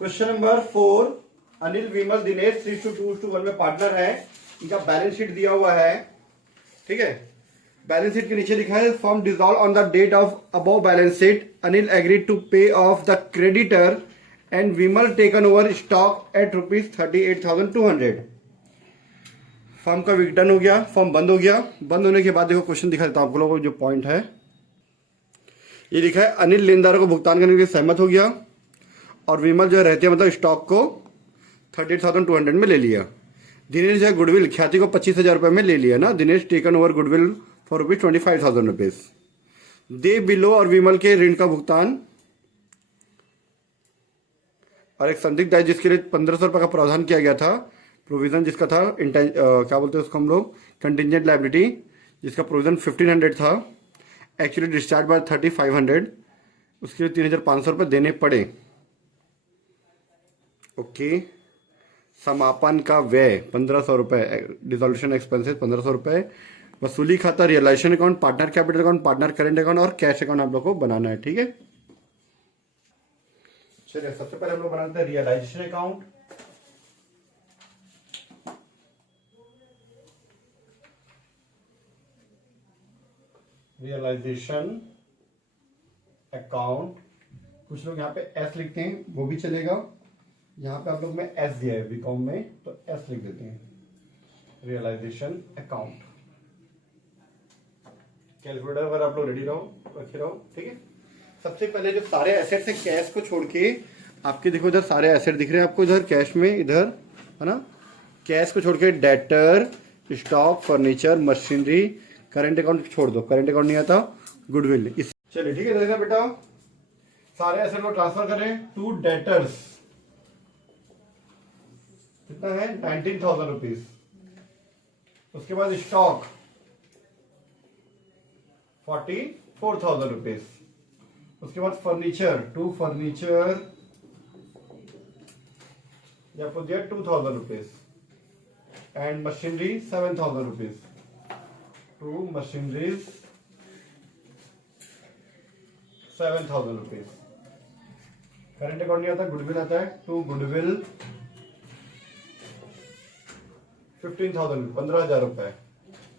Question number 4, Anil विमल दिनेश 3:2:1 में partner है। इनका बैलेंस शीट दिया हुआ है। ठीक है, बैलेंस शीट के नीचे लिखा है firm dissolve on the date of above balance sheet Anil agreed to pay off the creditor and Vimal taken over stock at ₹38,200। Firm का विघटन हो गया, फॉर्म बंद हो गया। बंद होने के बाद देखो क्वेश्चन दिखा देता हूं आप लोगों को। जो पॉइंट है ये लिखा है अनिल लेनदारों को भुगतान करने के लिए सहमत हो गया और विमल जो रहती है मतलब स्टॉक को 38,200 में ले लिया। दिनेश जो है गुडविल ख्याति को 25,000 रुपये में ले लिया ना। Dinesh taken over goodwill for ₹25,000। They below और विमल के ऋण का भुगतान और एक संदिग्ध है जिसके लिए 1,500 रुपये का प्रावधान किया गया था। प्रोविजन जिसका था क्या बोलते हैं उसको हम लोग, कंटिजेंट लाइबिलिटी, जिसका प्रोविजन 1,500 था। एक्चुअली डिस्चार्ज बाय 3,500, उसके लिए 3,500 रुपये देने पड़े। ओके, समापन का व्यय 1,500 रुपये, डिसोल्यूशन एक्सपेंसेस 1,500 रुपये। वसूली खाता, realisation account, partner capital account, partner current account और कैश अकाउंट आप लोग को बनाना है। ठीक है, चलिए सबसे पहले हम लोग बनाते हैं रियलाइजेशन अकाउंट। रियलाइजेशन अकाउंट, कुछ लोग यहाँ पे एस लिखते हैं वो भी चलेगा। यहाँ पे आप लोग में एस दिया है बीकॉम में तो एस लिख देते हैं। Realisation account. कैलकुलेटर अगर आप लोग रेडी रखे रहो। ठीक है, सबसे पहले जो सारे एसेट्स हैं कैश को छोड़ के, आपके देखो इधर सारे एसेट दिख रहे हैं आपको, इधर कैश में, इधर है ना। कैश को छोड़ के debtor, stock, furniture, machinery, current account छोड़ दो, करंट अकाउंट नहीं आता, गुडविल। चलिए ठीक है, देखना बेटा, सारे एसेट को ट्रांसफर करें टू डेटर्स। कितना है 19,000 रुपीज। उसके बाद स्टॉक 44,000 रुपीज। उसके बाद फर्नीचर, टू फर्नीचर या आपको दिया 2,000 rupees and machinery 7,000 rupees. To machineries 7,000 rupees. Current account नहीं आता, गुडविल आता है। टू गुडविल 15,000, 15,000 रुपए।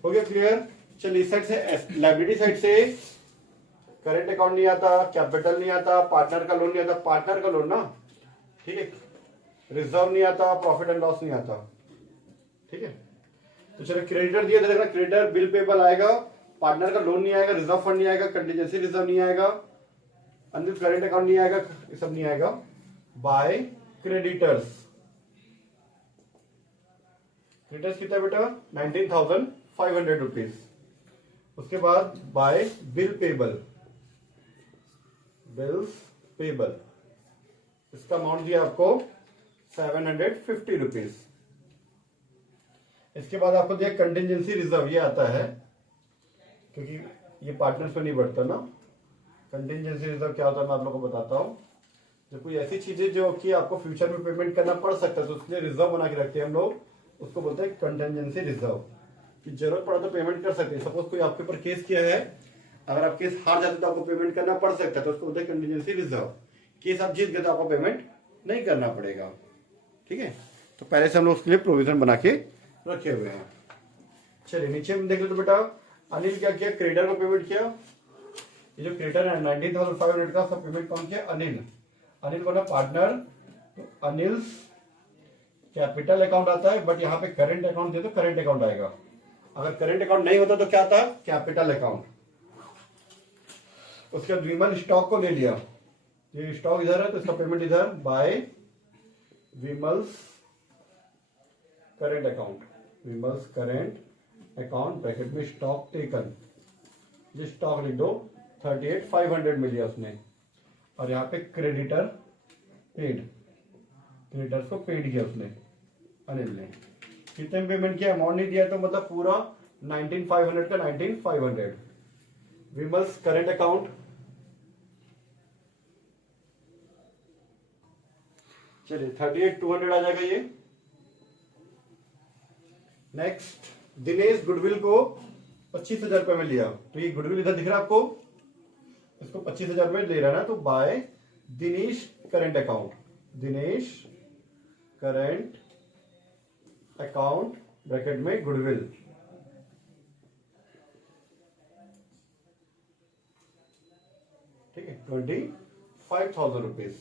हो गया क्लियर। चलिए इस साइड से लाइबिलिटी साइड से करंट अकाउंट नहीं आता, कैपिटल नहीं आता, पार्टनर का लोन नहीं आता, पार्टनर का लोन ना, ठीक है, रिजर्व नहीं आता, प्रॉफिट एंड लॉस नहीं आता। ठीक है, तो चलो क्रेडिटर दिया देखना, क्रेडिटर बिल पेबल आएगा, पार्टनर का लोन नहीं आएगा, रिजर्व फंड नहीं आएगा, कंटीजेंसी रिजर्व नहीं आएगा, अन्य करंट अकाउंट नहीं आएगा, ये सब नहीं आएगा। बाय क्रेडिटर्स, क्रेडिटर्स कितना बेटा 19,500 रुपीज। उसके बाद bye bill payable, bills payable, इसका अमाउंट दिया आपको 750 रुपीज। इसके बाद आपको दिया कंटिजेंसी रिजर्व, ये आता है क्योंकि ये पार्टनर्स पे नहीं बढ़ता ना। कंटिजेंसी रिजर्व क्या होता है मैं आप लोगों को बताता हूँ। जब कोई ऐसी चीजें जो कि आपको फ्यूचर में पेमेंट करना पड़ सकता है तो उसके लिए रिजर्व बना के रखते हैं हम लोग, उसको बोलते हैं कंटिजेंसी रिजर्व, कि जरूरत पड़ा तो पेमेंट कर सकते हैं। सपोज कोई आपके ऊपर केस किया है, अगर आप केस हार जाते तो आपको पेमेंट करना पड़ सकता है तो उसको बोलते हैं कंटिजेंसी रिजर्व। केस आप जीत गए तो आपको पेमेंट नहीं करना पड़ेगा। ठीक है, तो पहले से हम लोग उसके लिए प्रोविजन बना के रखे हुए हैं। चलिए नीचे में देख लो तो बेटा, अनिल क्या किया, क्रेडिटर को पेमेंट किया। ये जो क्रेडिटर है 19,500 का सब पेमेंट कौन किया, अनिल। अनिल को ना पार्टनर, तो अनिल कैपिटल अकाउंट आता है, बट यहाँ पे करंट अकाउंट दे तो करंट अकाउंट आएगा। अगर करंट अकाउंट नहीं होता तो क्या आता, कैपिटल अकाउंट। उसके बाद विमल स्टॉक को ले लिया, ये स्टॉक इधर है तो इसका पेमेंट इधर, by Vimal's current account, Vimal's current account bracket में स्टॉक टेकन, ये स्टॉक लिख दो 38,500 मिल गया उसने। और यहाँ पे क्रेडिटर पेड, क्रेडिटर्स को पेड किया उसने अनिल ने। कितने में पेमेंट किया, अमाउंट नहीं दिया तो मतलब पूरा 19,500 का 19,500। विमल्स करंट अकाउंट, चलिए 38,200 आ जाएगा ये। नेक्स्ट, दिनेश गुडविल को 25,000 रुपए में लिया, तो ये गुडविल इधर दिख रहा है आपको, इसको 25,000 रुपए ले रहा है ना, तो by Dinesh current account, Dinesh current account bracket में गुडविल, ठीक है, 25,000 रुपीज।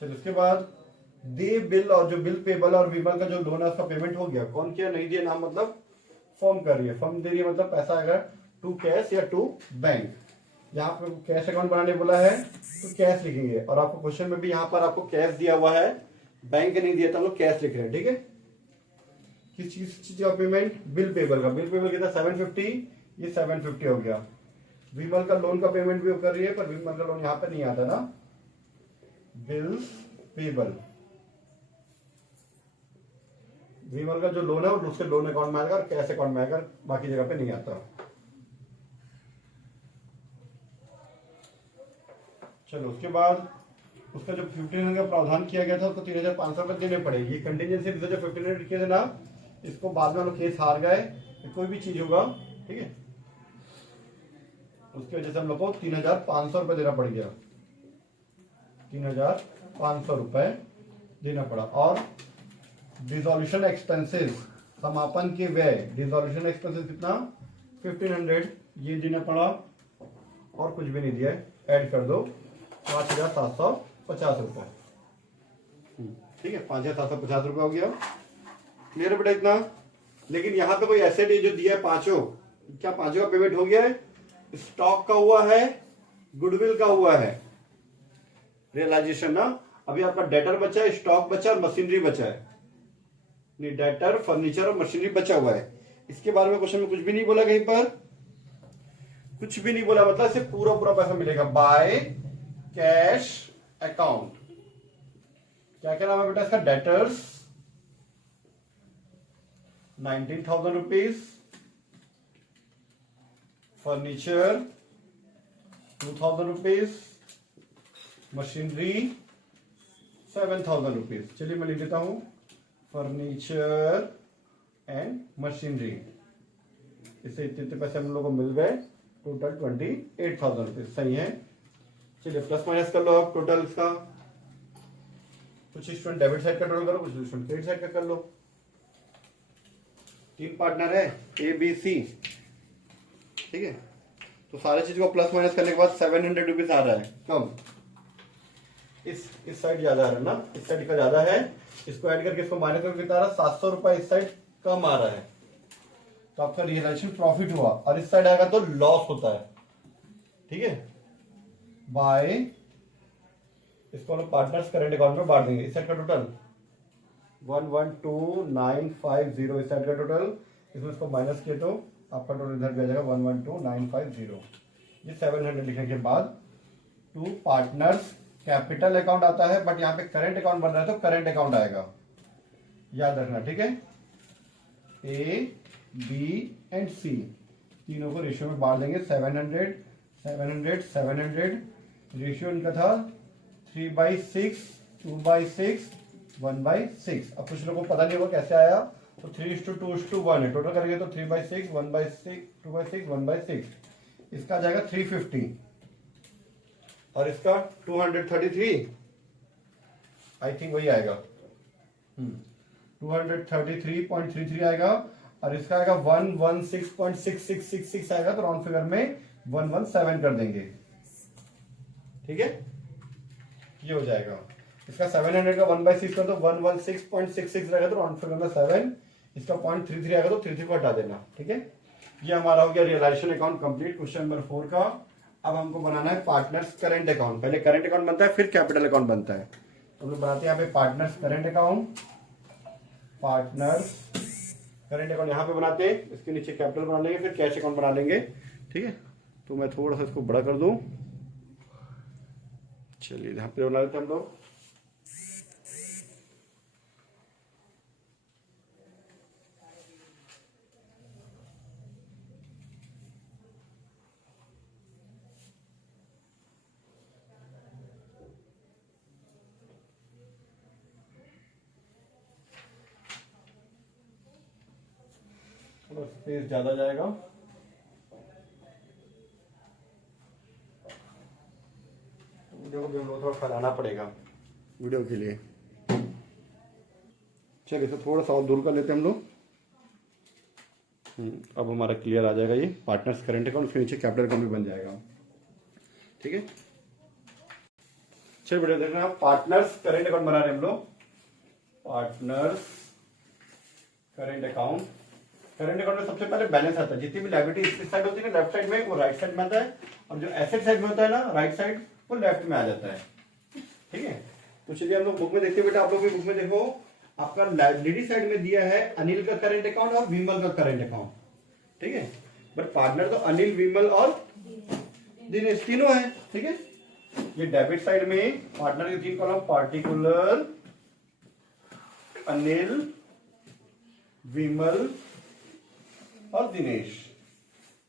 चलो इसके बाद दे बिल, और जो बिल पेबल और विमल का जो लोन है उसका पेमेंट हो गया। कौन किया, नहीं दिया नाम, मतलब फॉर्म कर रही है, फॉर्म दे रही है, मतलब पैसा आएगा टू कैश या टू बैंक। यहाँ पे कैश अकाउंट बनाने बोला है तो कैश लिखेंगे, और आपको क्वेश्चन में भी यहाँ पर आपको कैश दिया हुआ है, बैंक नहीं दिया तो हम लोग कैश लिख रहे हैं, ठीक है। किस चीज का पेमेंट, बिल पेबल का, बिल पेबल कितना 750, ये 750 हो गया। विमल का लोन का पेमेंट भी वो कर रही है, पर विमल का लोन यहाँ पे नहीं आता ना, बिल्स पेबल, विमल का जो लोन है उसके लोन अकाउंट में आएगा और कैश अकाउंट में आएगा, बाकी जगह पे नहीं आता। चलो उसके बाद उसका जो 1500 का प्रावधान किया गया था उसको 3,500 रुपए देने पड़ेगी। ये कंटीजेंसी रिजर्व जो 1500 किए थे ना, इसको बाद में हम लोग केस हार गए, कोई भी चीज होगा, ठीक है, उसकी वजह से हम लोग को 3,500 रुपए देना पड़ गया, 3,500 रुपए देना पड़ा। और डिसॉल्यूशन एक्सपेंसेस, समापन के व्यय, डिसॉल्यूशन एक्सपेंसेस कितना 1500, ये देना पड़ा, और कुछ भी नहीं दिया है, ऐड कर दो 5,750 रुपए, ठीक है, 5,750 रुपए हो गया। क्लियर है बेटा इतना। लेकिन यहाँ पे कोई एसेट जो दिया है पांचों, क्या पांचों का पेमेंट हो गया है, स्टॉक का हुआ है, गुडविल का हुआ है, रियलाइजेशन ना। अभी आपका डेटर बचा है, स्टॉक बचा और मशीनरी बचा है, नहीं डेटर फर्नीचर और मशीनरी बचा हुआ है। इसके बारे में क्वेश्चन में कुछ भी नहीं बोला, कहीं पर कुछ भी नहीं बोला, मतलब इसे पूरा पूरा पैसा मिलेगा बाय कैश अकाउंट। क्या क्या नाम है बेटा इसका, debtors 19,000 rupees, furniture 2,000 rupees, machinery 7,000 rupees. चलिए मैं लिख देता हूं, फर्नीचर एंड मशीनरी, इससे इतने पैसे हम लोग को मिल गए, टोटल 28,000 रुपीज। सही है। चलिए प्लस माइनस कर लो आप टोटल इसका, कुछ स्टूडेंट डेबिट साइड का टोटल करो, कुछ स्टूडेंट क्रेडिट साइड का कर लो। तीन पार्टनर है ए बी सी, ठीक है, तो सारी चीज को प्लस माइनस करने के बाद 700 रुपीज आ रहा है, कम इस साइड ज्यादा आ रहा है ना, इस साइड का ज्यादा है, इसको ऐड करके इसको माइनस करके कितना आ रहा है, 700 रुपए इस साइड कम आ रहा है, तो आपका रियलाइजेशन प्रॉफिट हुआ, और इस साइड आएगा तो लॉस होता है, ठीक है। बाय, इसको हम पार्टनर्स करेंट अकाउंट में बांट देंगे। इस साइड का टोटल 112,950, इस साइड का टोटल, इसमें इसको माइनस किए तो आपका टोटल इधर भी आ जाएगा 112,950। ये 700 लिखने के बाद टू पार्टनर्स कैपिटल अकाउंट आता है, बट यहाँ पे करंट अकाउंट बन रहा है तो करंट अकाउंट आएगा, याद रखना, ठीक है। ए बी एंड सी तीनों को रेशियो में बांट देंगे, 700 700 700, रेशियो इनका था 3/6 2/6 1/6। अब कुछ लोगों को पता नहीं होगा कैसे आया, तो 3:2:1 है, टोटल करेंगे तो 3/6 1/6 2/6 1/6, इसका आ जाएगा 350, और इसका 233, आई थिंक वही आएगा, 233.33 आएगा, और इसका आएगा 116.6666 आएगा, तो राउंड फिगर में 117 कर देंगे, ठीक है, ये हो जाएगा। इसका 700 का 1/6 कर दो, 116.66 रहेगा तो राउंड फिगर में 7, इसका 0.33 आएगा तो 33 को हटा देना, ठीक है। ये हमारा हो गया realisation account complete, question number 4 का। अब हमको बनाना है पार्टनर्स करंट अकाउंट। पहले करंट अकाउंट बनता है, फिर कैपिटल अकाउंट बनता है, तो हम लोग बनाते हैं यहाँ पे partners current account, partners current account यहाँ पे बनाते हैं, इसके नीचे कैपिटल बना लेंगे, फिर कैश अकाउंट बना लेंगे, ठीक है। तो मैं थोड़ा सा इसको बड़ा कर दूं, चलिए यहाँ पे बना लेते हैं हम लोग। स्पेस ज्यादा जाएगा, वीडियो को भी हम लोग थोड़ा फैलाना पड़ेगा। वीडियो के लिए। चलिए इसे थोड़ा सा और दूर कर लेते हैं हम लोग। अब हमारा क्लियर आ जाएगा ये पार्टनर्स करंट अकाउंट, उसके नीचे कैपिटल अकाउंट भी बन जाएगा। ठीक है, चलिए वीडियो देखना। पार्टनर्स करंट अकाउंट बना रहे हैं हम लोग। Partners current account, current account में सबसे पहले बैलेंस आता है। जितनी भी लायबिलिटी इस साइड होती है ना लेफ्ट साइड में, वो राइट साइड में आता है, और जो एसेट साइड में होता है ना राइट साइड, वो लेफ्ट में आ जाता है। ठीक है, तो चलिए हम लोग बुक में देखते हैं। बेटा आप लोग भी बुक में देखो, आपका लायबिलिटी साइड में दिया है अनिल का करंट अकाउंट और विमल का करंट अकाउंट। ठीक है, बट पार्टनर तो अनिल, विमल और दिनेश तीनों है। ठीक है, ये डेबिट साइड में पार्टनर के 3 कॉलम, पार्टिकुलर, अनिल, विमल और दिनेश,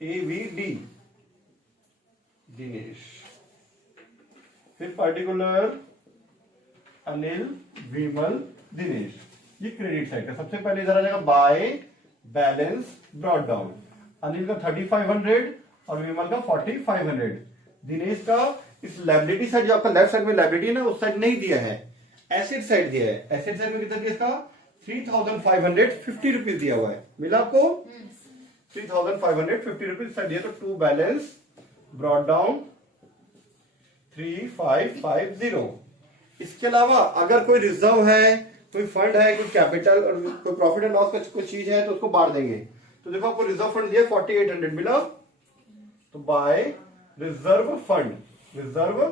AVD, दिनेश। फिर पार्टिकुलर, अनिल, विमल, दिनेश। ये क्रेडिट साइड का सबसे पहले इधर आ जाएगा by balance brought down. Anil का 3500 और विमल का 4500। दिनेश का इस लायबिलिटी साइड, जो आपका लेफ्ट साइड में लायबिलिटी है ना, उस साइड नहीं दिया है, एसेट साइड दिया है। एसेट साइड में कितना दिया इसका 3550 रुपीज दिया हुआ है। मिला आपको 3550 रुपीज साइड दिया। तो टू बैलेंस ब्रॉट डाउन 3550। इसके अलावा अगर कोई रिजर्व है, कोई फंड है, कोई कैपिटल और कोई प्रॉफिट एंड लॉस का कोई चीज है तो उसको बांट देंगे। तो देखो आपको रिजर्व फंड दिया 4800 मिला, तो by reserve fund, reserve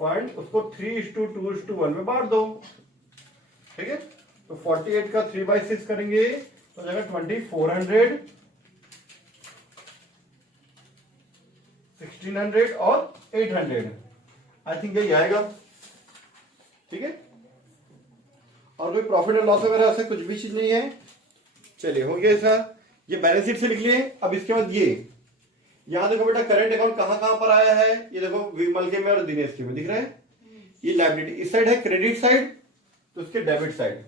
fund उसको 3:2:1 में बांट दो। ठीक है, तो 48 का 3/6 करेंगे तो जाएगा 2400, 1600 और 800। आई थिंक यही आएगा। ठीक है, और कोई प्रॉफिट एंड लॉस वगैरह ऐसा कुछ भी चीज नहीं है। चलिए हो गया ऐसा, ये बैलेंस शीट से लिख लिए। अब इसके बाद ये यहां देखो बेटा, करंट अकाउंट कहां कहां पर आया है। ये देखो विमल के में और दिनेश के में दिख रहा है। ये लायबिलिटी इस साइड है, क्रेडिट साइड, तो उसके डेबिट साइड।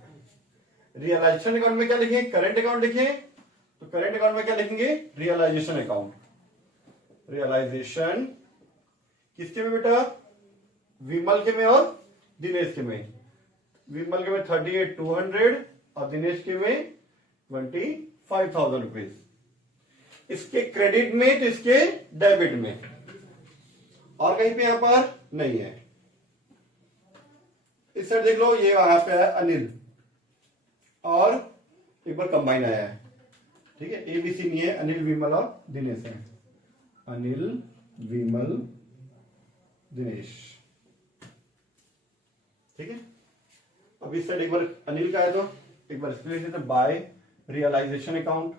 रियलाइजेशन अकाउंट में क्या लिखेंगे, करंट अकाउंट लिखें, तो करंट अकाउंट में क्या लिखेंगे, रियलाइजेशन अकाउंट। रियलाइजेशन किसके में बेटा, विमल के में और दिनेश के में। विमल के में 38,200 और दिनेश के में 25,000 रुपीज। इसके क्रेडिट में तो इसके डेबिट में, और कहीं पे यहां पर नहीं है। इस साइड देख लो, ये यहां पे है अनिल, और एक बार कंबाइन आया है। ठीक है, ABC नहीं है, अनिल, विमल और दिनेश है। अनिल, विमल, दिनेश। ठीक है, अब इस साइड एक बार अनिल का है तो एक बार इसके लिख देते बाय रियलाइजेशन अकाउंट।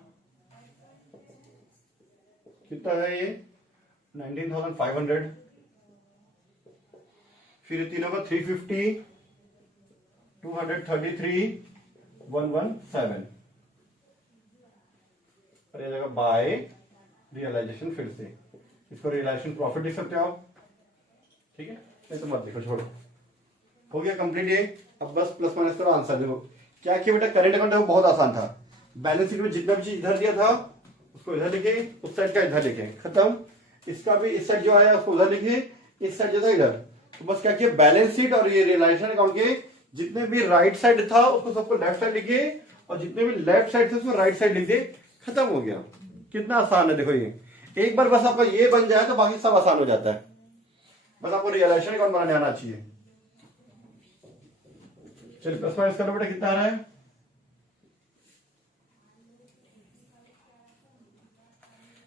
कितना है ये 19,500। फिर तीनों का 350, 233, 117। और ये जगह बाय रियलाइजेशन, फिर से इसको रियलाइजेशन प्रॉफिट लिख सकते हो आप। ठीक है, नहीं तो मत लिखो, छोड़ो। हो गया कंप्लीट ये। अब बस प्लस माइनस करो, आंसर देखो क्या किया बेटा। करंट अकाउंट वो बहुत आसान था। बैलेंस शीट में जितना भी चीज इधर दिया था उसको इधर लिखे, उस साइड का इधर लिखे, खत्म। इसका भी इस साइड जो आया उसको उधर लिखे, इस साइड जो था इधर। तो बस क्या किया, बैलेंस शीट और ये रियलाइजेशन अकाउंट के जितने भी राइट साइड था उसको सबको लेफ्ट साइड लिखे, और जितने भी लेफ्ट साइड थे उसको राइट साइड लिख दिए, खत्म हो गया। कितना आसान है देखो ये। एक बार बस आपका ये बन जाए तो बाकी सब आसान हो जाता है। बस आपको रियलाइजेशन अकाउंट बनाने आना चाहिए। चलिए प्लस माइनस करो बेटा, कितना आ रहा है।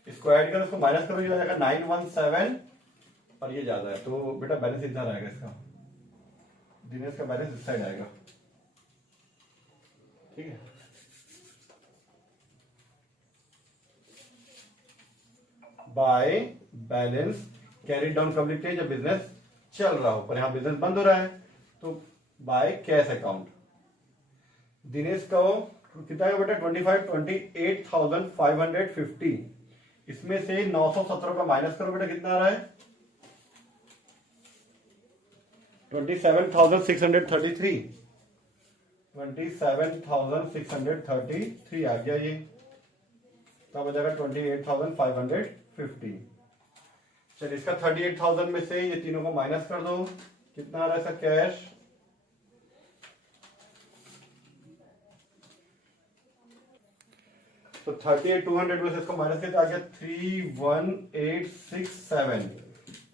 इसको ऐड करो, इसको माइनस करो, ये आ जाएगा 917, और ये ज्यादा है तो बेटा बैलेंस इतना आएगा इसका। दिनेश का बैलेंस इस साइड आएगा। ठीक है, बाय बैलेंस कैरी डाउन कब लिखते हैं, जब बिजनेस चल रहा हो, पर यहां बिजनेस बंद हो रहा है तो बाय कैश अकाउंट। दिनेश का कितना है बेटा 28,550। इसमें से 917 का माइनस करो बेटा, कितना आ रहा है 27,633। 27,633 आ गया ये, तब हो जाएगा 28,550। चलिए इसका 38,000 में से ये तीनों को माइनस कर दो, कितना आ रहा है इसका कैश तो 38,200 में से इसको माइनस करके आ गया 31,867।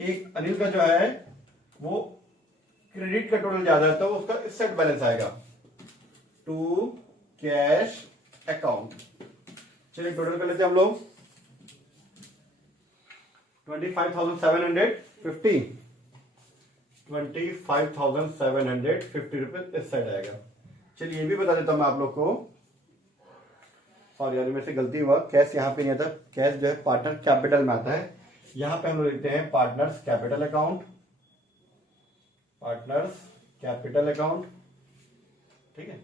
एक अनिल का जो है वो क्रेडिट का टोटल ज्यादा है तो उसका इस साइड बैलेंस आएगा टू कैश अकाउंट। चलिए टोटल कर लेते हैं हम लोग 25,750 25,750 रुपए इस साइड आएगा। चलिए ये भी बता देता हूं मैं आप लोग को, सॉरी यार मेरे से गलती हुआ, कैश यहाँ पे नहीं आता, कैश जो है पार्टनर कैपिटल में आता है। यहाँ पे हम लोग लिखते हैं partners capital account, partners capital account, ठीक है,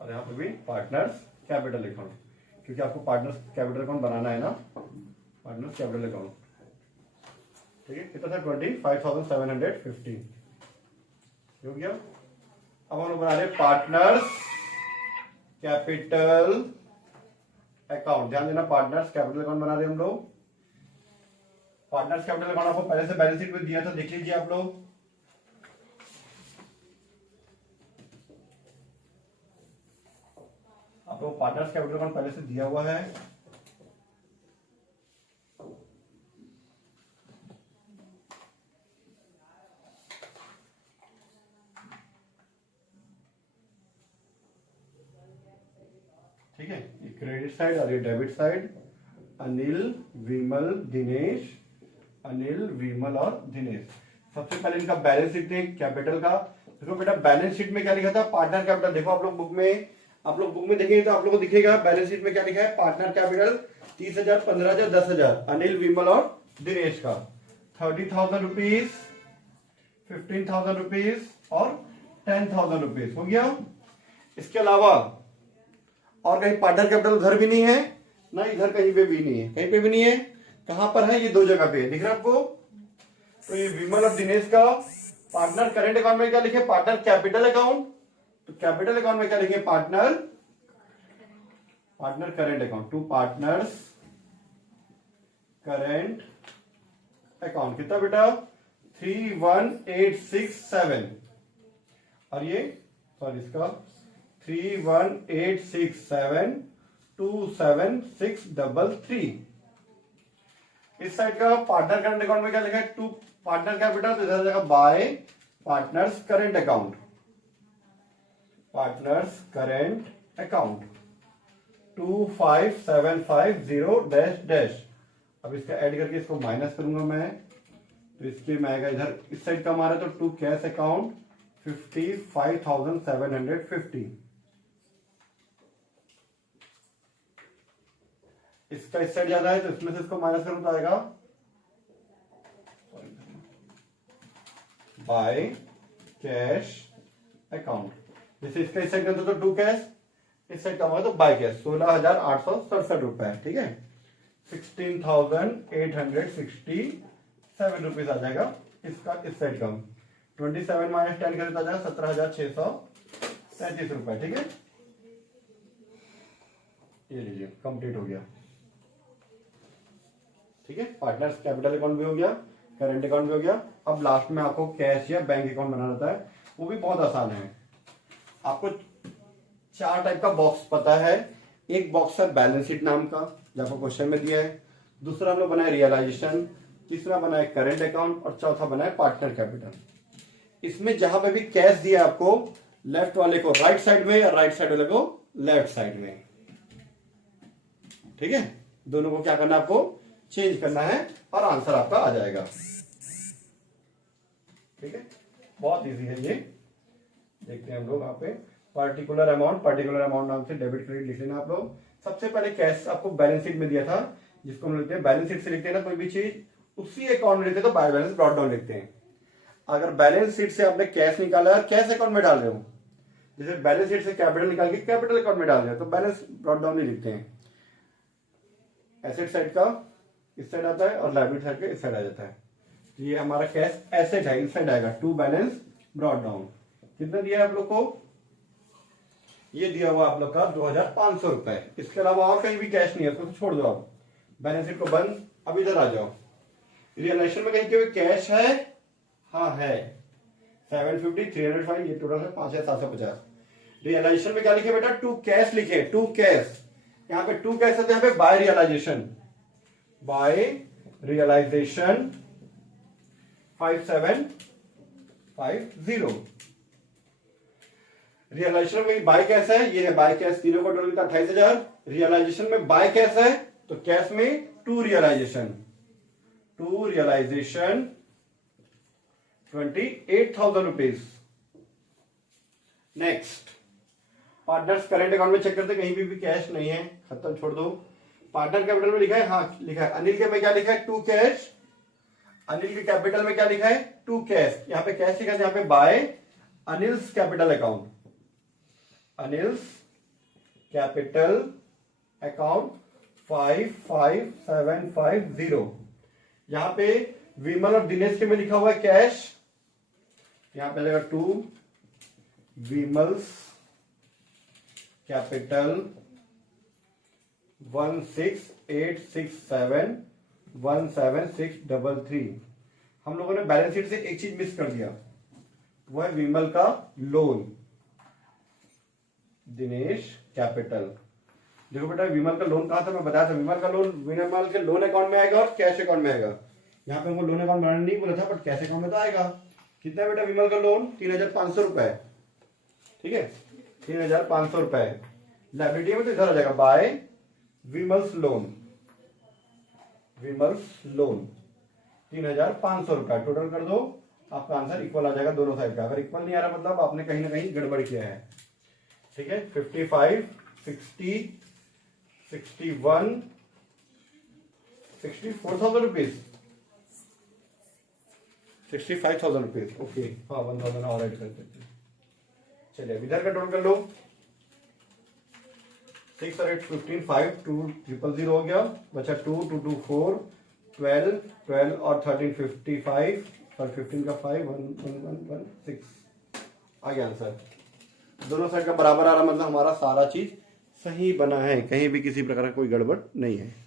और यहाँ पे भी पार्टनर्स कैपिटल अकाउंट, क्योंकि आपको पार्टनर्स कैपिटल अकाउंट बनाना है ना, पार्टनर्स कैपिटल अकाउंट, ठीक है। कितना था 25,750 हो गया। अब हम लोग बना रहे पार्टनर्स कैपिटल अकाउंट। ध्यान देना पार्टनर्स कैपिटल अकाउंट बना रहे हम लोग। पार्टनर्स कैपिटल अकाउंट आपको पहले से बैलेंस शीट में दिया था, देख लीजिए आप लोग। आपको पार्टनर्स कैपिटल अकाउंट पहले से दिया हुआ है। ठीक है, ये क्रेडिट साइड और ये डेबिट साइड। अनिल, विमल, दिनेश, अनिल, विमल और दिनेश। सबसे पहले इनका बैलेंस शीट दें कैपिटल का। देखो बेटा बैलेंस शीट में क्या लिखा था, पार्टनर कैपिटल। देखो आप लोग बुक में देखेंगे तो आप लोगों को दिखेगा बैलेंस शीट में क्या लिखा है, पार्टनर कैपिटल 30,000, 15,000, 10,000 अनिल, विमल और दिनेश का। 30,000 रुपीज, 15,000 रुपीज और 10,000 रुपीज हो गया। इसके अलावा और कहीं पार्टनर कैपिटल उधर भी नहीं है ना, इधर कहीं पे भी नहीं है, कहीं पे भी नहीं है। कहां पर है, ये दो जगह पे है, दिख रहा है आपको। तो ये विमल और दिनेश का पार्टनर करेंट अकाउंट में क्या लिखे, पार्टनर कैपिटल अकाउंट। तो कैपिटल अकाउंट में क्या लिखे, partner current account. To partners current account. कितना बेटा 31,867 और ये सॉरी इसका 31,867,27633। इस साइड का पार्टनर करंट अकाउंट में क्या लिखा है, टू पार्टनर कैपिटल, तो इधर जाएगा bye partners current account, partners current account 25,750 dash dash. अब इसका ऐड करके इसको माइनस करूंगा मैं, तो इसके में आएगा इधर इस साइड का हमारा, तो टू कैश अकाउंट 55,750। इसका इस साइड ज्यादा है तो इसमें से इसको माइनस करूं तो आएगा बाय कैश अकाउंट। जैसे इसका इस साइड करते तो टू कैश, इस साइड का होगा तो बाय कैश 16,867 रुपए, ठीक है। 16,867 रुपीज आ जाएगा इसका इस साइड का। 27 माइनस 10 कर देता जाएगा 17,633 रुपए, ठीक है। ये लीजिए कंप्लीट हो गया, ठीक है। पार्टनर्स कैपिटल अकाउंट भी हो गया, करंट अकाउंट भी हो गया। अब लास्ट में आपको कैश या बैंक अकाउंट बनाना रहता है, वो भी बहुत आसान है। आपको 4 टाइप का बॉक्स पता है। एक बॉक्स है बैलेंस शीट नाम का, जो आपको क्वेश्चन में दिया है। दूसरा हम लोग बनाए रियलाइजेशन, तीसरा बना है करंट अकाउंट और चौथा बना है पार्टनर कैपिटल। इसमें जहां पे भी कैश दिया आपको, लेफ्ट वाले को राइट साइड में और राइट साइड वाले को लेफ्ट साइड में, ठीक है। दोनों को क्या करना है, आपको चेंज करना है और आंसर आपका आ जाएगा, ठीक है। बहुत इजी है ये। देखते हैं हम लोग यहाँ पे पर्टिकुलर अमाउंट नाम से डेबिट क्रेडिट लिख लेना आप लोग। सबसे पहले कैश आपको बैलेंस शीट में दिया था, जिसको हम लिखते हैं बैलेंस शीट से लिखते हैं ना कोई भी चीज, उसी अकाउंट में लिखते हैं तो बाय बैलेंस ब्रॉट डाउन लिखते हैं। अगर बैलेंस शीट से आपने कैश निकाला है और कैश अकाउंट में डाल रहे हो, जैसे बैलेंस शीट से कैपिटल निकाल के कैपिटल अकाउंट में डाल रहे हो, तो बैलेंस ब्रॉट डाउन नहीं लिखते हैं। एसेट साइड का इस साइड आता है और लायबिलिटी साइड का इस साइड आ जाता है। ये हमारा कैश एसेट है, इस साइड आएगा, टू बैलेंस ब्रॉट डाउन। कितना दिया है आप लोग को, ये दिया हुआ आप लोग का 2,500 रुपए। इसके अलावा और कहीं भी कैश नहीं है, उसको तो छोड़ दो आप, बैलेंस शीट को बंद। अब इधर आ जाओ, रियलाइजेशन में कहीं कोई कैश है, हाँ है 750, 305, ये टोटल है 5,750। रियलाइजेशन में क्या लिखे बेटा, टू कैश लिखे, टू कैश। यहाँ पे 2 कैसे थे, यहाँ पे बाय रियलाइजेशन 5750। रियलाइजेशन में बाय कैश है, ये है बाय कैश, तीनों का टोटल 28,000। रियलाइजेशन में बाय कैश है तो कैश में to realisation 28,000 rupees. Next partners current account में चेक करते, कहीं भी कैश नहीं है, खत्म, छोड़ दो। पार्टनर कैपिटल में लिखा है, हाँ लिखा है, अनिल के में क्या लिखा है, टू कैश। अनिल के कैपिटल में क्या लिखा है, टू कैश। यहाँ पे कैश लिखा है, यहाँ पे by Anil's capital account, Anil's capital account 55750। यहां पे विमल और दिनेश के में लिखा हुआ है कैश, यहां पे लगेगा टू विमल्स कैपिटल 1686717633। हम लोगों ने बैलेंस शीट से एक चीज मिस कर दिया, वो है विमल का लोन। दिनेश कैपिटल, देखो बेटा विमल का लोन कहा था, मैं बताया था विमल का लोन विमल के लोन अकाउंट में आएगा और कैश अकाउंट में आएगा। यहाँ पे हमको लोन अकाउंट बनाने नहीं बोला था, बट कैश अकाउंट में तो आएगा। कितना है बेटा विमल का लोन, 3,500 रुपए, ठीक है, 3,500 रुपए। लायबिलिटी में तो इधर आ जाएगा bye Vimals loan, Vimals loan 3,500 रुपए। टोटल कर दो, आपका आंसर इक्वल आ जाएगा दोनों साइड का। अगर इक्वल नहीं आ रहा मतलब आपने कहीं ना कहीं गड़बड़ किया है, ठीक है। 55, 60, 61, 64,000 रुपीज, 65,000 रुपीज, ओके। हाँ 1,000 और ऐड कर देते हैं। चलिए इधर का टोटल कर लो, 6 और 8 15, 5 2,000 हो गया, बचा 2 2 2 4 12 12 और 13 55 और 15 का 5 1 1 1 1 6 आ गया आंसर। दोनों साइड का बराबर आ रहा, मतलब हमारा सारा चीज सही बना है, कहीं भी किसी प्रकार का कोई गड़बड़ नहीं है।